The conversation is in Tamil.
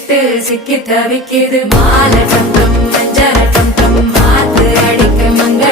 விட்டு சிக்கி தவிக்குது மாலை டம் டம் மஞ்சள் டம் டம் மாத்து அடிக்க மங்க